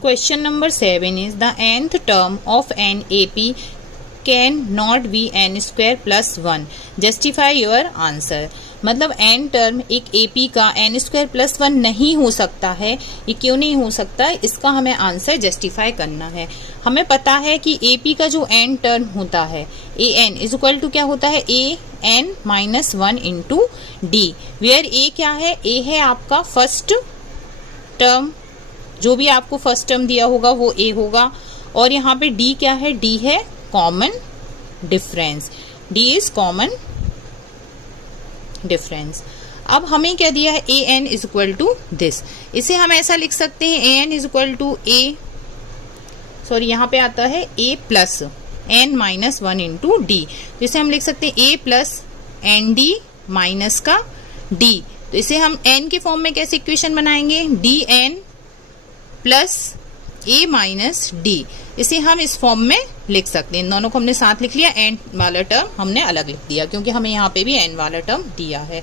Question number 7 is the nth term of an AP can not be n square plus 1. Justify your answer. मतलब n term एक AP का n square plus 1 नहीं हो सकता है। ये क्यों नहीं हो सकता, इसका हमें आंसर जस्टिफाई करना है। हमें पता है कि AP का जो n टर्म होता है a n is equal to क्या होता है, a n minus 1 into D, where a क्या है, a है आपका फर्स्ट टर्म, जो भी आपको फर्स्ट टर्म दिया होगा वो a होगा, और यहाँ पे d क्या है, d है common difference, d is common difference. अब हमें क्या दिया है, A N is equal to this, इसे हम ऐसा लिख सकते हैं A N is equal to A, sorry यहाँ पे आता है A plus N minus 1 into D, जिसे हम लिख सकते हैं A plus N D minus का डी। तो इसे हम एन के फॉर्म में कैसे इक्वेशन बनाएंगे, डी एन प्लस ए माइनस डी, इसे हम इस फॉर्म में लिख सकते हैं। इन दोनों को हमने साथ लिख लिया, एन वाला टर्म हमने अलग लिख दिया क्योंकि हमें यहाँ पे भी एन वाला टर्म दिया है।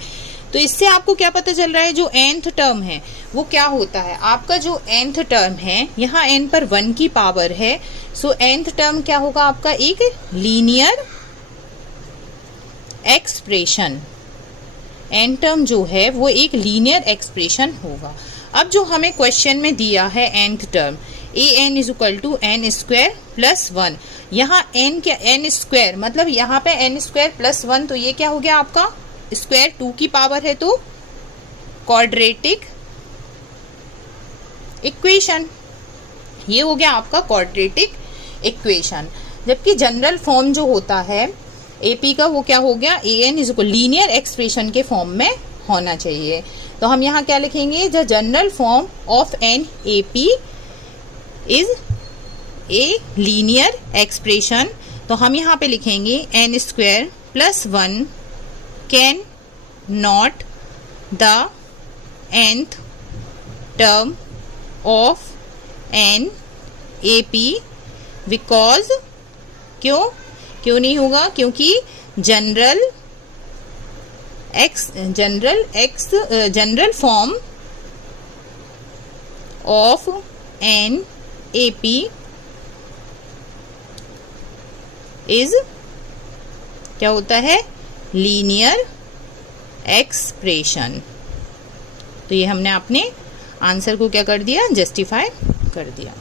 तो इससे आपको क्या पता चल रहा है, जो nth टर्म है वो क्या होता है, आपका जो nth टर्म है यहाँ n पर 1 की पावर है, सो nth टर्म क्या होगा आपका, एक लीनियर एक्सप्रेशन, n टर्म जो है वो एक लीनियर एक्सप्रेशन होगा। अब जो हमें क्वेश्चन में दिया है nth term A N is equal to N square plus 1, यहाँ n क्या, n स्क्वायर मतलब यहाँ पे n स्क्वायर प्लस 1, तो ये क्या हो गया आपका स्क्वायर 2 की पावर है, तो क्वाड्रेटिक इक्वेशन, ये हो गया आपका क्वाड्रेटिक इक्वेशन। जबकि जनरल फॉर्म जो होता है एपी का वो क्या हो गया, A N is equal linear expression के फॉर्म में होना चाहिए। तो हम यहाँ क्या लिखेंगे, the general form of an AP is a linear expression, तो हम यहाँ पे लिखेंगे N square plus 1 can not the nth term of an A P, because क्यों नहीं होगा, क्योंकि general form of an A P is क्या होता है, लीनियर एक्सप्रेशन। तो ये हमने अपने आंसर को क्या कर दिया, जस्टिफाई कर दिया।